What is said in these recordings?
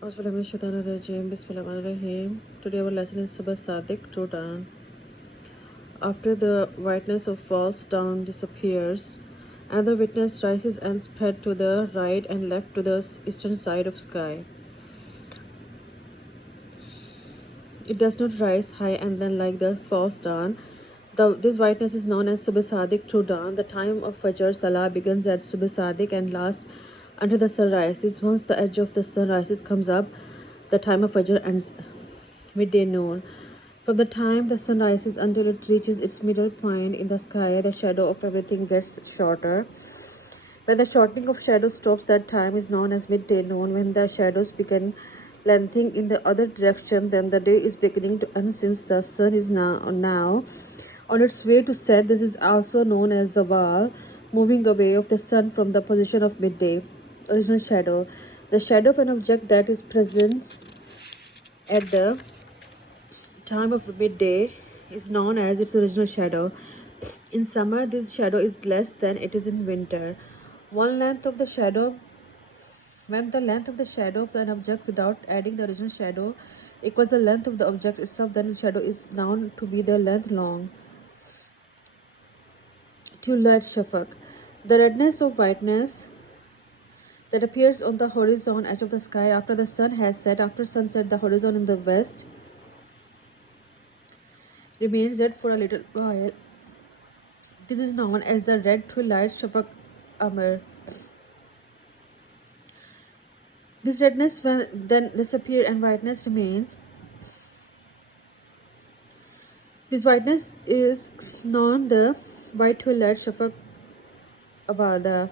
Bismillahirrahmanirrahim. Today our lesson is Subah Sadiq, true dawn. After the whiteness of false dawn disappears, and the witness rises and spread to the right and left to the eastern side of sky. It does not rise high and then like the false dawn. This whiteness is known as Subah Sadiq, true dawn. The time of Fajr Salah begins at Subah Sadiq and lasts until the sun rises. Once the edge of the sun rises comes up, the time of Fajr ends midday noon. From the time the sun rises until it reaches its middle point in the sky, the shadow of everything gets shorter. When the shortening of shadows stops, that time is known as midday noon. When the shadows begin lengthening in the other direction, then the day is beginning to end since the sun is now on its way to set. This is also known as zawal, moving away of the sun from the position of midday. Original shadow. The shadow of an object that is present at the time of midday is known as its original shadow. In summer, this shadow is less than it is in winter. One length of the shadow, when the length of the shadow of an object without adding the original shadow equals the length of the object itself, then the shadow is known to be the length long. To light shafaq, the redness of whiteness that appears on the horizon edge of the sky after the sun has set. After sunset, the horizon in the west remains red for a little while. This is known as the red twilight shafaq amr. This redness then disappears and whiteness remains. This whiteness is known the white twilight shafaq abada.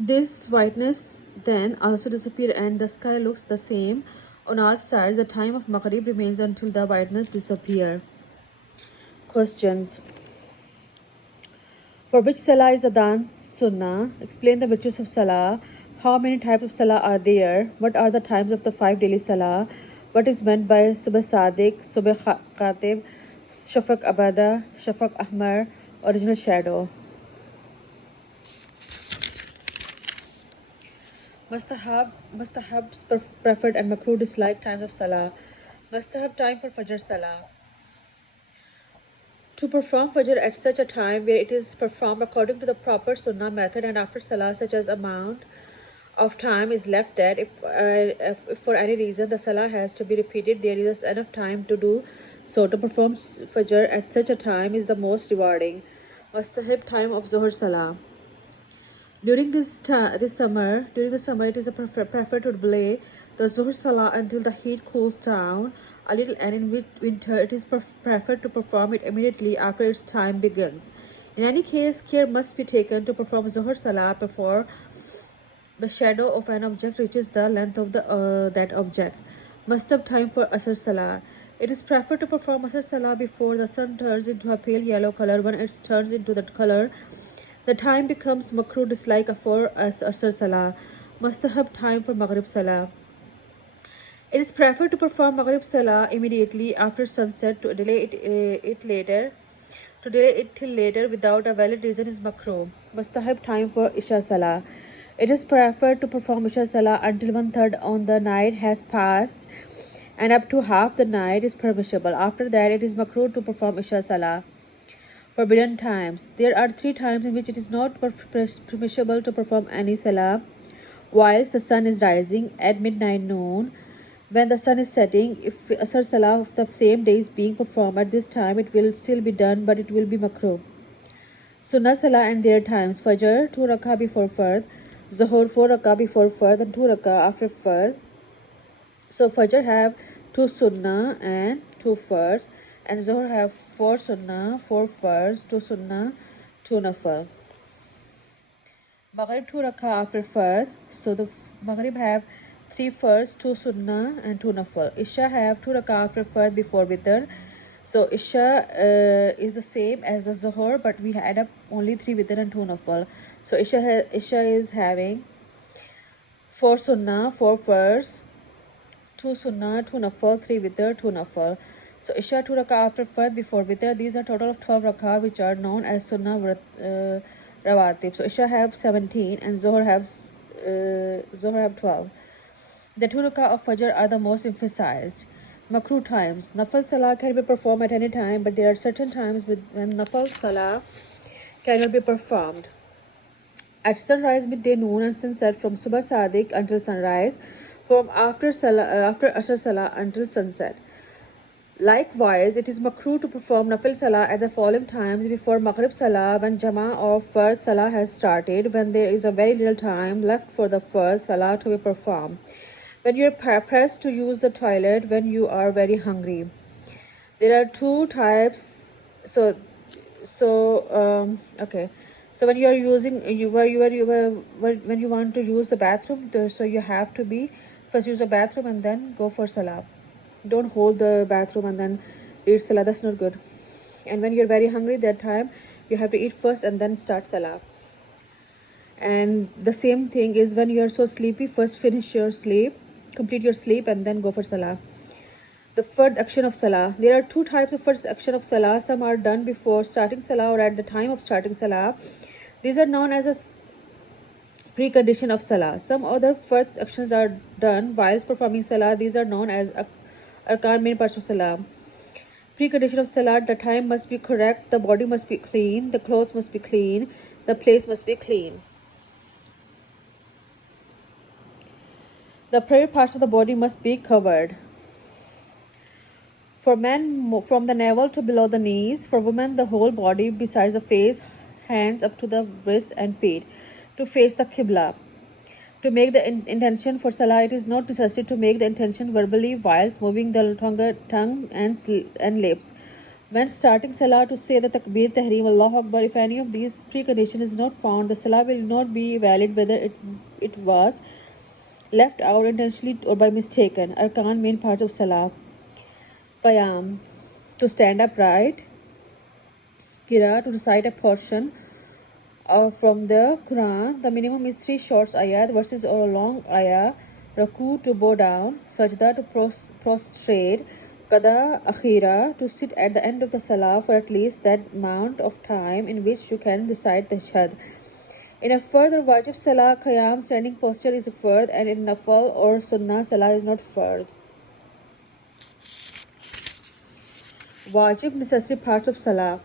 This whiteness then also disappears and the sky looks the same on all sides. The time of Maghrib remains until the whiteness disappears. Questions. For which salah is adhan sunnah? Explain the virtues of salah. How many types of salah are there? What are the times of the 5 daily salah? What is meant by Subah Sadiq, Subah Khatib, Shafaq Abada, Shafaq Ahmar, original shadow? Mustahabs preferred and makruh disliked times of salah. Mustahab time for Fajr salah. To perform Fajr at such a time where it is performed according to the proper sunnah method and after salah such as amount of time is left that if for any reason the salah has to be repeated, there is enough time to do so. To perform Fajr at such a time is the most rewarding. Mustahab time of Zuhr salah. During the summer, it is preferred to delay the Zuhr salah until the heat cools down a little, and in winter it is preferred to perform it immediately after its time begins. In any case, care must be taken to perform Zuhr salah before the shadow of an object reaches the length of that object. Mustahab time for Asr salah. It is preferred to perform Asr salah before the sun turns into a pale yellow color. When it turns into that color, the time becomes makruh dislike for Asr salah. Mustahab time for Maghrib salah. It is preferred to perform Maghrib salah immediately after sunset. To delay it till later without a valid reason is makruh. Mustahab time for Isha salah. It is preferred to perform Isha salah until 1/3 on the night has passed, and up to half the night is permissible. After that, it is makruh to perform Isha salah. Forbidden times. There are 3 times in which it is not permissible to perform any salah whilst the sun is rising: at midnight, noon, when the sun is setting. If Asr salah of the same day is being performed at this time, it will still be done, but it will be makruh. Sunnah salah and their times. Fajr 2 rakah before Fard, Zuhur 4 rakah before Fard, and 2 rakah after Fard. So Fajr have 2 sunnah and 2 fards, and Zuhur have 4 sunnah, 4 fards, 2 sunnah, 2 nafal. Maghrib 2 rakah after Fard. So the Maghrib have 3 fards, 2 sunnah, and 2 nafal. Isha have 2 rakah after Fard before Witr. So Isha is the same as the Zuhur, but we add up only 3 witr and 2 nafal. So Isha is having 4 sunnah, 4 fards, 2 sunnah, 2 nafal, 3 witr, 2 nafal. So Isha 2 rakah after Fard before Witr. These are total of 12 rakah, which are known as Sunnah Rawatib. So Isha have 17 and Zohar have 12. The 2 rakah of Fajr are the most emphasized. Makruh times. Nafal Salah can be performed at any time, but there are certain times when Nafal Salah cannot be performed. At sunrise, midday, noon, and sunset, from Subah Sadiq until sunrise, from after Asr Salah until sunset. Likewise, it is makruh to perform Nafil Salah at the following times before Maghrib Salah when Jama or Fard Salah has started, when there is a very little time left for the Fard Salah to be performed, when you are pressed to use the toilet, when you are very hungry. There are two types. Okay. So when you are using when you want to use the bathroom, so you have to be first use the bathroom and then go for salah. Don't hold the bathroom and then eat salah. That's not good. And when you're very hungry, that time you have to eat first and then start salah. And the same thing is when you are so sleepy, first finish your sleep, complete your sleep, and then go for salah. The first action of salah. There are two types of first action of salah. Some are done before starting salah or at the time of starting salah. These are known as a precondition of salah. Some other first actions are done whilst performing salah. These are known as arkan, main parts of salah. Precondition of salah: the time must be correct, the body must be clean, the clothes must be clean, the place must be clean. The prayer parts of the body must be covered. For men, from the navel to below the knees. For women, the whole body besides the face, hands up to the wrist and feet, to face the Qibla. To make the intention for salah, it is not necessary to make the intention verbally whilst moving the tongue and lips. When starting salah, to say the takbir, tahreem, Allahu Akbar. If any of these preconditions is not found, the salah will not be valid whether it was left out intentionally or by mistaken. Arkan, main parts of salah. Qiyam, to stand upright. Qira, to recite a portion from the Quran. The minimum is 3 short ayat verses or a long ayah. Raku, to bow down. Sajda, to prostrate. Qada akhira, to sit at the end of the salah for at least that amount of time in which you can recite the shahad. In a further wajib salah, qiyam, standing posture, is a fard, and in nafal or sunnah salah is not fard. Wajib, necessary parts of salah.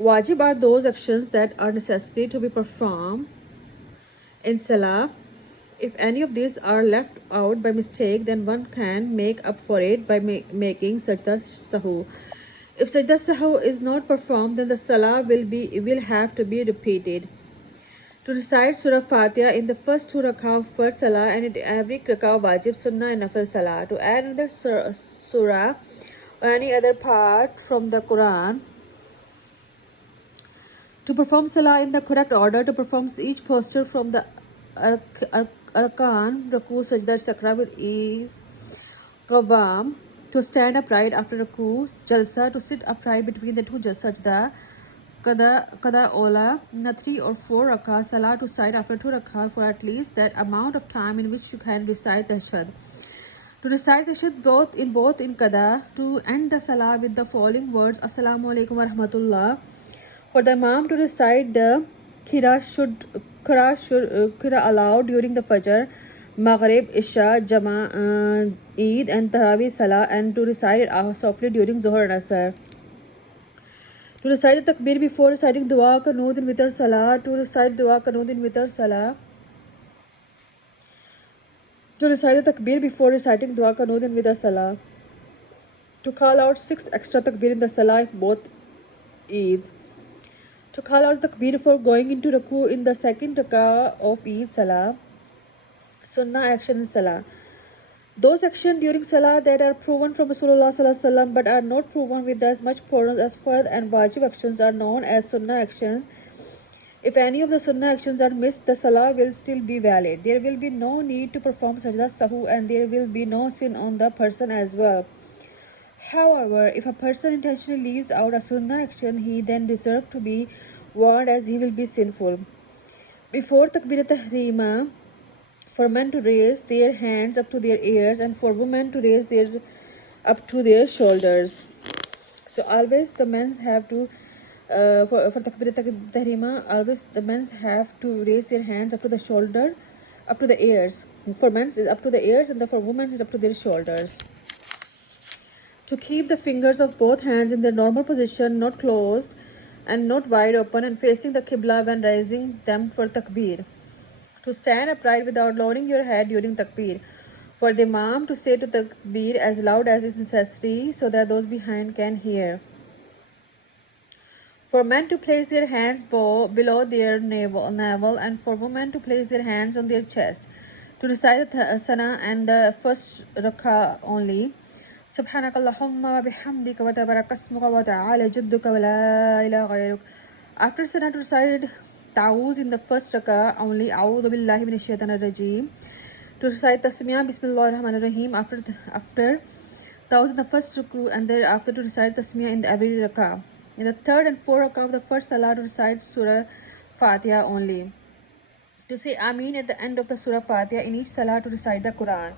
Wajib are those actions that are necessary to be performed in salah. If any of these are left out by mistake, then one can make up for it by making sajda sahu. If sajda sahu is not performed, then the salah will have to be repeated. To recite Surah Fatiha in the first 2 rakah of first salah and in every rakah wajib, sunnah and nafil salah. To add another surah or any other part from the Quran. To perform salah in the correct order, to perform each posture from the arkan, raku, sajda, sakra with ease. Qawam, to stand upright after raku. Jalsa, to sit upright between the two sajda. Qada ola, in 3 or 4 rakah salah, to recite after 2 rakah for at least that amount of time in which you can recite the shad. To recite the shad both in qada, to end the salah with the following words: Assalamu alaikum wa rahmatullah. For the imam to recite the qira aloud during the fajr, maghrib, isha, jama, eid and tarawih salah, and to recite it softly during zuhr and asr. To recite the takbir before reciting dua qanood in witr salah. To recite dua qanood in witr salah. To recite the takbir before reciting dua qanood in witr salah. To call out 6 extra takbir in the salah if both Eids. To call out takbir before going into ruku in the second rakah of Eid salah. Sunnah action in salah. Those actions during salah that are proven from Rasulullah sallallahu alaihi wasallam but are not proven with as much importance as fard and wajib actions are known as sunnah actions. If any of the sunnah actions are missed, the salah will still be valid. There will be no need to perform sajda sahu and there will be no sin on the person as well. However, if a person intentionally leaves out a sunnah action, he then deserves to be warned as he will be sinful. Before takbirat tahrima, for men to raise their hands up to their ears and for women to raise their up to their shoulders. So always the men have to for takbirat tahrima, always the men have to raise their hands up to the shoulder up to the ears. For men is up to the ears, and for women is up to their shoulders. To keep the fingers of both hands in their normal position, not closed and not wide open, and facing the Qibla when raising them for takbir. To stand upright without lowering your head during takbir. For the Imam to say to takbir as loud as is necessary so that those behind can hear. For men to place their hands below their navel, and for women to place their hands on their chest. To recite the sana and the first rak'ah only. سبحانك اللهم وبحمدك وتبارك اسمك وتعالى جدك ولا إله غيرك. After sana to recite ta'awuz in the first rak'ah only. أعوذ بالله من الشيطان الرجيم. To recite tasmiyah Bismillah ar-Rahman ar-Rahim after ta'awuz in the first ruku, and thereafter to recite tasmiyah in every rak'ah. In the third and fourth rak'ah of the first salah to recite Surah Fatiha only. To say Ameen at the end of the Surah Fatiha in each salah to recite the Quran.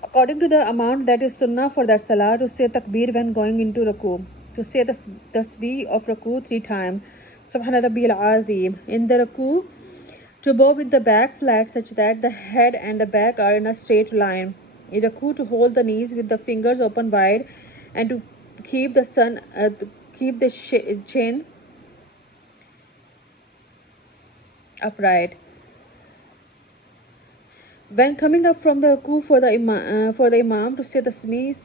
According to the amount that is sunnah for that salah, to say takbir when going into ruku. To say the tasbih of ruku 3 times. Subhana Rabbil Azim. In the ruku, to bow with the back flat such that the head and the back are in a straight line. In ruku, to hold the knees with the fingers open wide and to keep the chin upright. When coming up from the ruku for the imam to say tasmih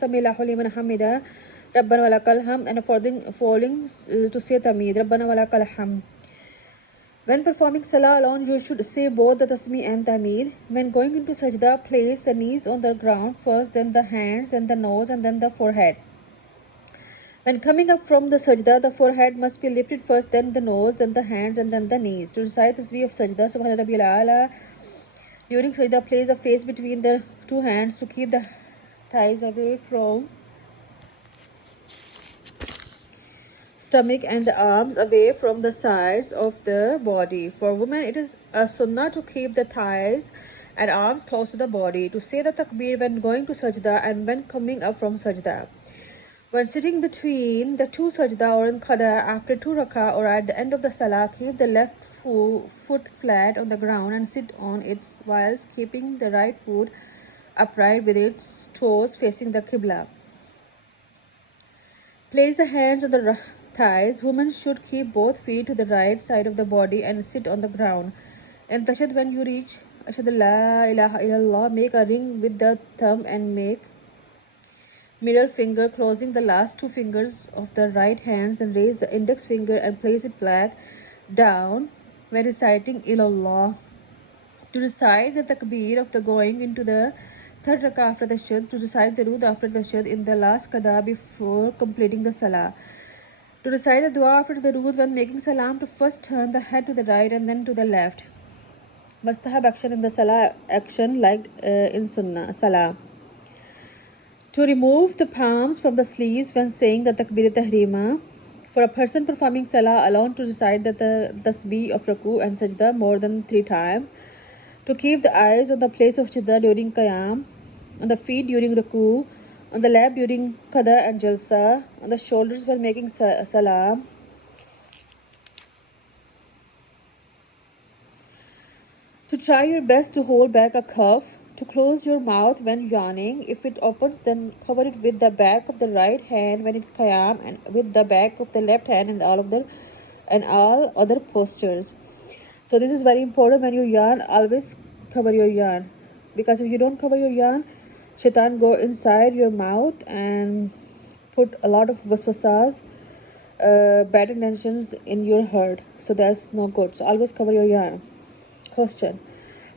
Sami'allahu liman hamida Rabbana walakal hamd, and following to say tamid Rabbana walakal hamd. When performing salah alone, you should say both the tasmih and tamid. When going into sajda, place the knees on the ground first, then the hands, then the nose, and then the forehead. When coming up from the sajda, the forehead must be lifted first, then the nose, then the hands, and then the knees. To recite the tasbih of sajda, Subhana Rabbil A'la, during sajda, place the face between the two hands to keep the thighs away from stomach and the arms away from the sides of the body. For women, it is a sunnah to keep the thighs and arms close to the body. To say the takbir when going to sajda and when coming up from sajda. When sitting between the two sajda or in qada after 2 rak'ah or at the end of the salah, keep the left foot flat on the ground and sit on it whilst keeping the right foot upright with its toes facing the qibla. Place the hands on the thighs. Women should keep both feet to the right side of the body and sit on the ground. In tashahhud, when you reach Ashhadu la ilaha illallah, make a ring with the thumb and make middle finger closing the last 2 fingers of the right hands, and raise the index finger and place it back down when reciting Ilallah. To recite the takbir of the going into the third rak'ah after the shud. To recite the rood after the shud in the last qada before completing the salah. To recite the dua after the rood when making salam. To first turn the head to the right and then to the left. Mustahab action in the salah action like in sunnah salah. To remove the palms from the sleeves when saying the takbir tahrima. For a person performing salah alone, to recite the tasbih of ruku and sajda more than 3 times. To keep the eyes on the place of sajda during qiyam, on the feet during ruku, on the lap during qada and jalsa, on the shoulders when making salam. To try your best to hold back a cough. To close your mouth when yawning. If it opens, then cover it with the back of the right hand when it qiyam, and with the back of the left hand in all other postures. So this is very important. When you yawn, always cover your yawn, because if you don't cover your yawn, shaitan go inside your mouth and put a lot of waswasas, bad intentions in your heart. So that's no good. So always cover your yawn. Question: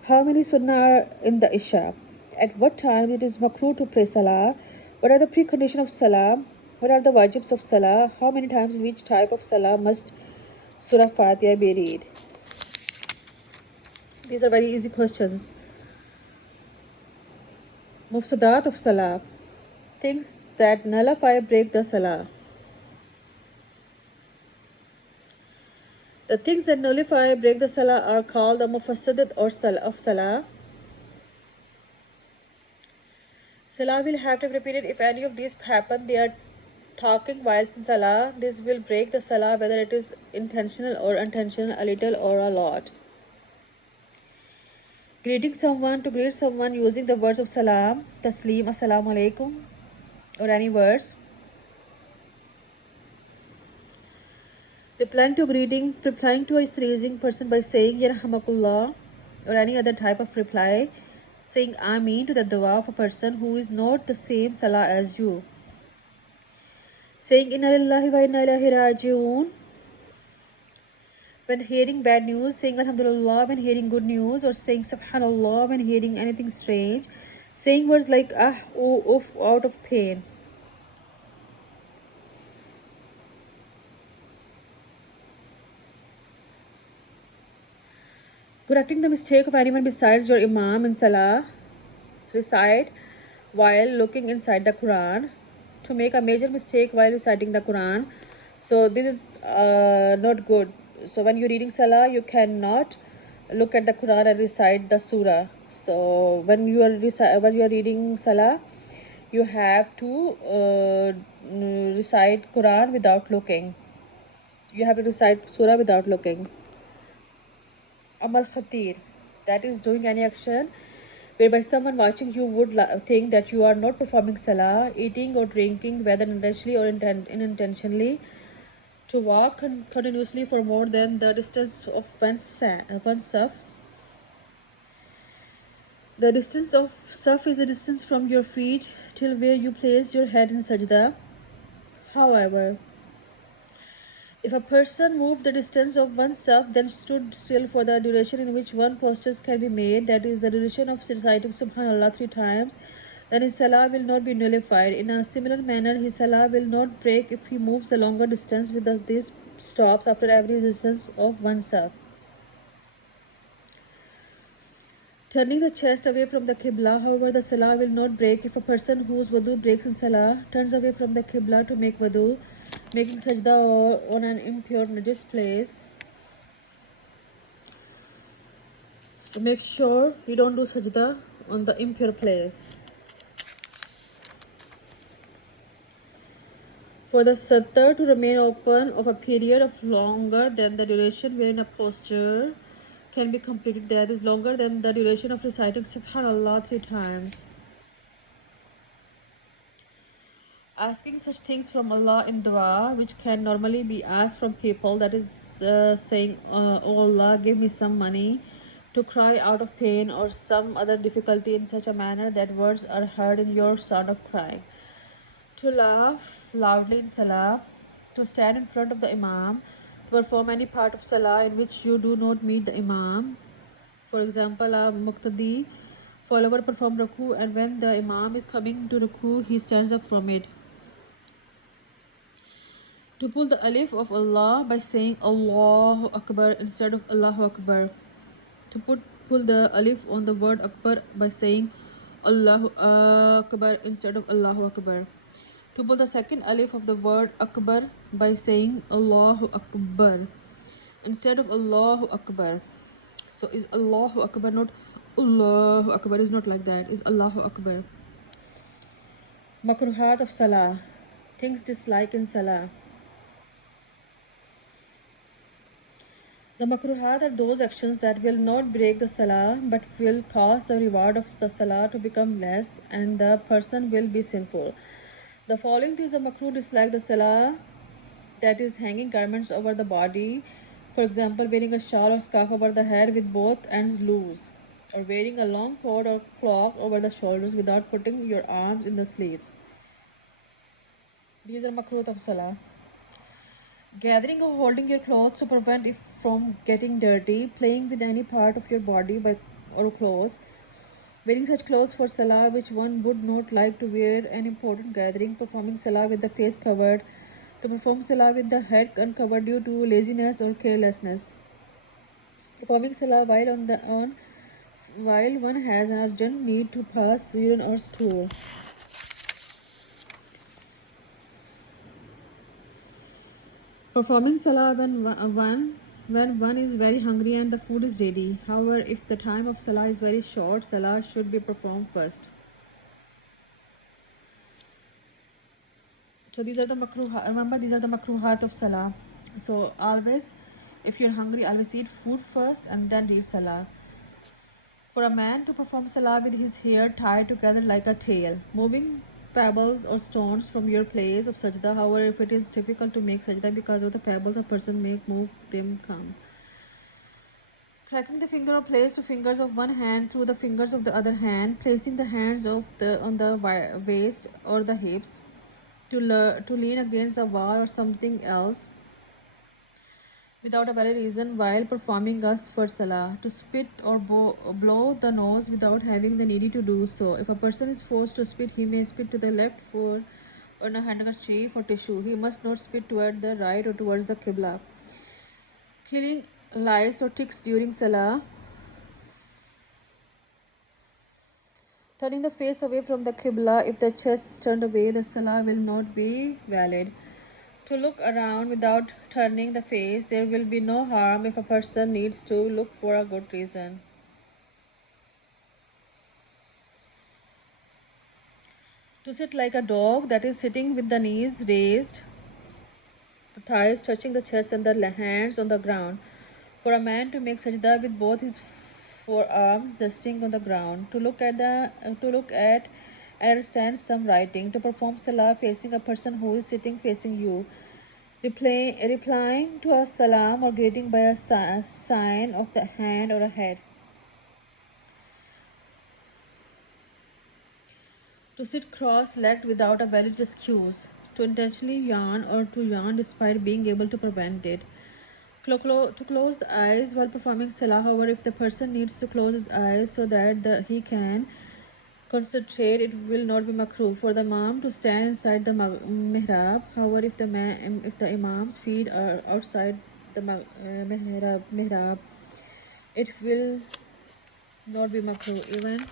how many sunnah are in the Isha? At what time it is makruh to pray salah? What are the preconditions of salah? What are the wajibs of salah? How many times in each type of salah must Surah Fatiha be read? These are very easy questions. Mufsadat of salah. Things that nullify break the salah. The things that nullify break the salah are called the mufassadat or salah of salah. Salah will have to be repeated. If any of these happen, they are talking whilst in salah. This will break the salah whether it is intentional or unintentional, a little or a lot. Greeting someone, to greet someone using the words of salam, taslim, assalamu alaikum, or any words. Replying to a sneezing person by saying yarhamakullah, or any other type of reply. Saying Ameen to the dua of a person who is not the same salah as you. Saying Inna lillahi wa inna ilaihi raji'un when hearing bad news. Saying Alhamdulillah when hearing good news, or saying Subhanallah when hearing anything strange. Saying words like ah, oh, oof out of pain. Correcting the mistake of anyone besides your Imam in Salah. Recite while looking inside the Quran. To make a major mistake while reciting the Quran. So this is not good. So when you're reading Salah, you cannot look at the Quran and recite the surah. So when you are reading Salah, you have to recite Quran without looking. You have to recite surah without looking. Amal Khatir, that is doing any action whereby someone watching you would think that you are not performing salah, eating or drinking, whether intentionally or unintentionally. To walk continuously for more than the distance of oneself. The distance of saf is the distance from your feet till where you place your head in sajda. However, if a person moved the distance of oneself, then stood still for the duration in which one postures can be made, that is the duration of reciting Subhanallah 3 times, then his salah will not be nullified. In a similar manner, his salah will not break if he moves a longer distance with these stops after every distance of oneself. Turning the chest away from the Qibla, however, the salah will not break if a person whose wudu breaks in salah turns away from the Qibla to make wudu, making sajda on an impure najis place. So make sure you don't do sajda on the impure place. For the sattar to remain open of a period of longer than the duration wherein a posture can be completed, that is longer than the duration of reciting Subhanallah 3 times. Asking such things from Allah in dua, which can normally be asked from people, that is saying, oh Allah, give me some money, to cry out of pain or some other difficulty in such a manner that words are heard in your sound of crying. To laugh loudly in salah, to stand in front of the Imam, to perform any part of salah in which you do not meet the Imam. For example, a muqtadi follower perform ruku, and when the Imam is coming to ruku, he stands up from it. To pull the alif of Allah by saying Allahu Akbar instead of Allahu Akbar. To pull the alif on the word Akbar by saying Allahu Akbar instead of Allahu Akbar. To pull the second alif of the word Akbar by saying Allahu Akbar instead of Allahu Akbar. So is Allahu Akbar not Allahu Akbar, is not like that, is Allahu Akbar. Makroohat of Salah, things disliked in Salah. The Makroohat are those actions that will not break the Salah but will cause the reward of the Salah to become less and the person will be sinful. The following things are makruh dislike the Salah, that is hanging garments over the body, for example wearing a shawl or scarf over the head with both ends loose, or wearing a long coat or cloak over the shoulders without putting your arms in the sleeves. These are makruh of Salah. Gathering or holding your clothes to prevent it from getting dirty, playing with any part of your body or clothes, wearing such clothes for salah which one would not like to wear an important gathering, performing salah with the face covered, to perform salah with the head uncovered due to laziness or carelessness, performing salah while one has an urgent need to pass urine or stool. Performing salah when one is very hungry and the food is ready. However, if the time of salah is very short, salah should be performed first. So these are the makruhat. Remember, these are the makruhat of salah. So always, if you're hungry, always eat food first and then read salah. For a man to perform salah with his hair tied together like a tail, moving pebbles or stones from your place of sajda. However, if it is difficult to make sajda because of the pebbles a person may move them come. Cracking the finger or place to fingers of one hand through the fingers of the other hand, placing the hands on the waist or the hips to lean against a wall or something else without a valid reason while performing us for salah, to spit or blow the nose without having the need to do so. If a person is forced to spit, he may spit to the left for on a handkerchief or tissue. He must not spit toward the right or towards the qibla. Killing lice or ticks during salah. Turning the face away from the qibla, if the chest is turned away, the salah will not be valid. To look around without turning the face, there will be no harm if a person needs to look for a good reason. To sit like a dog, that is sitting with the knees raised, the thighs touching the chest and the hands on the ground. For a man to make sajda with both his forearms resting on the ground. To look at and understand some writing. To perform salah facing a person who is sitting facing you. Replying to a salam or greeting by a sign of the hand or a head. To sit cross-legged without a valid excuse. To intentionally yawn or to yawn despite being able to prevent it. To close the eyes while performing salah. However, if the person needs to close his eyes so that he can concentrate, it will not be makruh for the imam to stand inside the mihrab. However, if the imam's feet are outside the mihrab, it will not be makruh even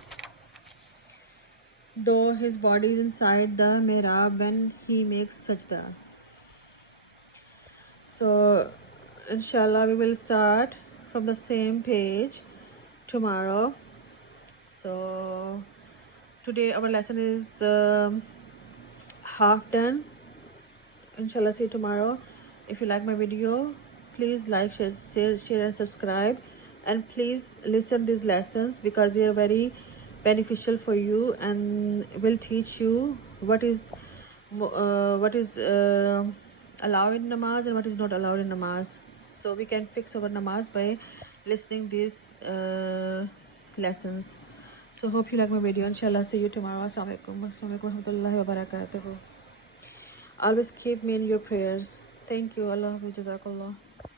though his body is inside the mihrab when he makes sajda. So inshallah we will start from the same page tomorrow. So today our lesson is half done. Inshallah, see you tomorrow. If you like my video, please like, share and subscribe, and please listen these lessons because they are very beneficial for you and will teach you what is allowed in namaz and what is not allowed in namaz. So we can fix our namaz by listening these lessons. So hope you like my video. Inshallah, see you tomorrow. Assalamu alaikum. Assalamu alaikum wa rahmatullahi wa barakatuh. Always keep me in your prayers. Thank you. Allah Jazakallah.